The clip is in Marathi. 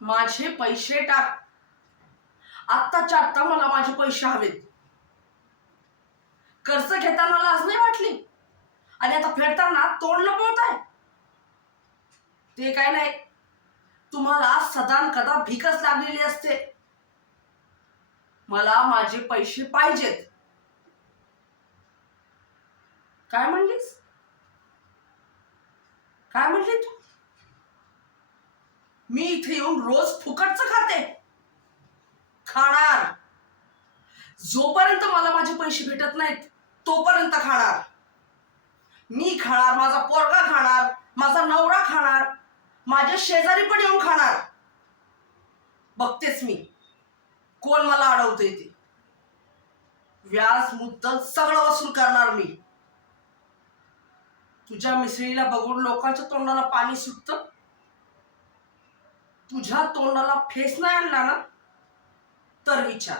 माझे पैसे टाक. आत्ताच्या आत्ता मला माझे पैसे हवेत. कर्ज घेताना लाज नाही वाटली आणि आता फेडताना तोंड लपवताय. ते काय नाही, तुम्हाला सदान कदा भीकच लागलेली असते. मला माझे पैसे पाहिजेत. काय म्हणलीस? काय म्हणली तू? मी इथे येऊन रोज फुकटचं खाते? खाणार. जोपर्यंत मला माझे पैसे भेटत नाहीत तोपर्यंत खाणार. मी खाणार, माझा पोरगा खाणार, माझा नवरा खाणार, माझे शेजारी पण येऊन खाणार. बघतेच मी कोण मला अडवतंय ते. व्याज मुद्दल सगळं वसूल करणार मी. तुझ्या मिसळीला बघून लोकांच्या तोंडाला पाणी सुटतं. तुझ्या तोंडाला फेस नाही आणला ना तर विचार.